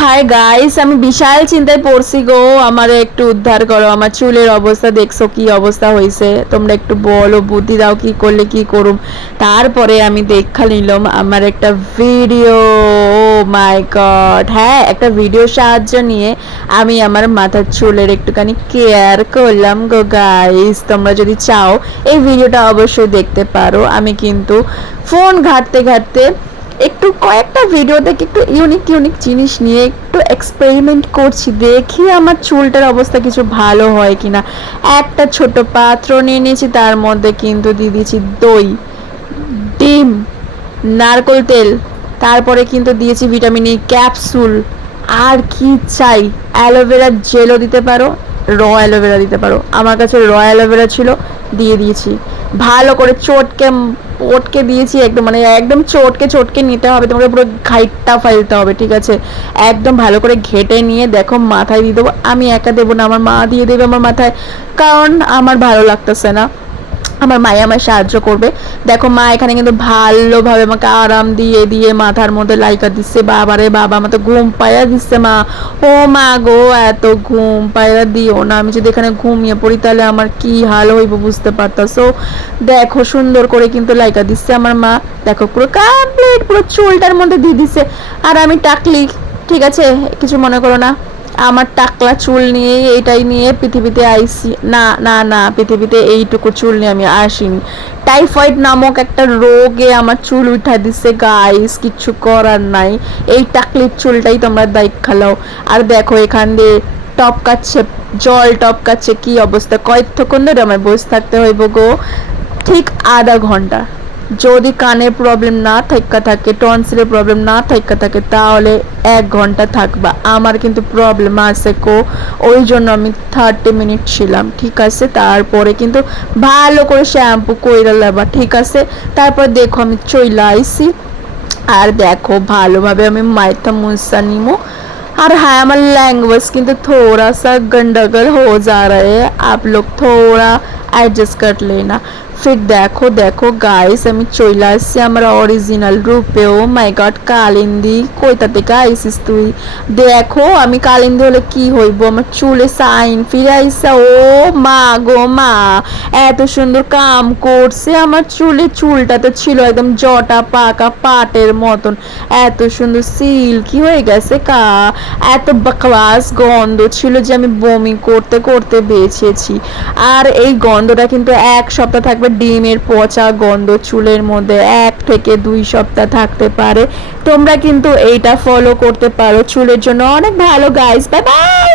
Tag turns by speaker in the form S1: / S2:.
S1: Hi guys আমি বিশাল চিন্তায় পড়ছি গো। আমার একটু উদ্ধার করো। আমার চুলের অবস্থা দেখছ কি অবস্থা হয়েছে? তোমরা একটু বলো, বুদ্ধি দাও কি করলে কি করুম। তারপরে আমি দেখা নিলাম আমার একটা ভিডিও ও মাই গড হ্যাঁ একটা ভিডিও সাহায্য নিয়ে আমি আমার মাথার চুলের একটুখানি কেয়ার করলাম গো গাইস তোমরা যদি চাও, এই ভিডিওটা অবশ্যই দেখতে পারো। আমি কিন্তু ফোন ঘাটতে ঘাটতে একটু কয়েকটা ভিডিও থেকে একটু ইউনিক ইউনিক জিনিস নিয়ে একটু এক্সপেরিমেন্ট করছি। দেখি আমার চুলটার অবস্থা কিছু ভালো হয় কিনা। একটা ছোট পাত্র নিয়ে নিয়েছি, তার মধ্যে কিন্তু দিয়ে দিয়েছি দই, ডিম, নারকোল তেল, তারপরে কিন্তু দিয়েছি ভিটামিন ই ক্যাপসুল আর কি চাই? অ্যালোভেরা জেলও দিতে পারো র অ্যালোভেরা দিতে পারো। আমার কাছে র অ্যালোভেরা ছিল, দিয়ে দিয়েছি। ভালো করে চটকে ওটকে দিয়েছি একদম মানে একদম চটকে চটকে নিতে হবে, তোমাকে পুরো ঘাইটটা ফেলতে হবে, ঠিক আছে? একদম ভালো করে ঘেটে নিয়ে দেখো মাথায় দিয়ে দেবো। আমি একা দেবো না, আমার মা দিয়ে দেবে আমার মাথায়, কারণ আমার ভালো লাগতেছে না। আমার মায়ে আমায় সাহায্য করবে। দেখো মা এখানে কিন্তু ভালোভাবে আমাকে আরাম দিয়ে দিয়ে মাথার মধ্যে লাইকা দিচ্ছে। বাবারে বাবা আমার তো ঘুম পায়া দিচ্ছে মা। ও মা গো, এত ঘুম পায়া দিও না। আমি যদি এখানে ঘুমিয়ে পড়ি, তাহলে আমার কি হাল হইব বুঝতে পারতাছো? দেখো সুন্দর করে কিন্তু লাইকা দিচ্ছে আমার মা। দেখো পুরো কমপ্লিট পুরো চুলটার মধ্যে দিয়ে দিচ্ছে। আর আমি টাকলি, ঠিক আছে? কিছু মনে করো না। আমার টাকলা চুল নিয়ে, এইটাই নিয়ে পৃথিবীতে আইসি। না না না, পৃথিবীতে এইটুকু চুল নিয়ে আমি আসিনি। টাইফয়েড নামক একটা রোগে আমার চুল উঠা দিচ্ছে গাইস কিচ্ছু করার নাই। এই টাকলির চুলটাই তোমরা দায়িত্ব খালাও। আর দেখো এখান দিয়ে টপকাচ্ছে, জল টপকাচ্ছে, কি অবস্থা? কয়েকক্ষণ ধরে আমার বসে থাকতে হইব গো। ঠিক আধা ঘণ্টা। যদি কানের প্রবলেম না থাকা থাকে টনসিলের প্রবলেম না থাকা থাকে তাহলে এক ঘন্টা থাকবা আমার কিন্তু প্রবলেম আছে কো ওই জন্য আমি থার্টি মিনিট ছিলাম ঠিক আছে তারপরে কিন্তু ভালো করে শ্যাম্পু কইরা লাবা ঠিক আছে তারপর দেখো আমি চইলা আইসি আর দেখো ভালোভাবে আমি মাইথা মুসা নিমো और हाँ हमारा लैंग्वेज किंतु थोड़ा सा गंडगोल हो जा रहा है आप लोग थोड़ा অ্যাডজাস্ট কাট লেনা ফির দেখো দেখো গাইস আমি চলে আসছি আমরা অরিজিনাল রূপে। ও মাই গড কালিন্দি, কইতা থেকে আইসিস তুই? দেখো, আমি কালিন্দি হলে কি হইব? আমার চুলে সাইন ফিরে আইসা, ও মা গো মা। এত সুন্দর কাম করছে আমার চুলে, চুলটা তো ছিল একদম জটা পাকা পাটের মতন। এত সুন্দর সিল্কি হয়ে গেছে কা? এত বাকবাস গন্ধ ছিল যে আমি বমি করতে করতে বেছেছি আর এই গন্ধ গন্ধটা কিন্তু এক সপ্তাহ থাকবে ডিমের পচা গন্ধ চুলের মধ্যে এক থেকে দুই সপ্তাহ থাকতে পারে। তোমরা কিন্তু এইটা ফলো করতে পারো। চুলের জন্য অনেক ভালো গাইস বাই বাই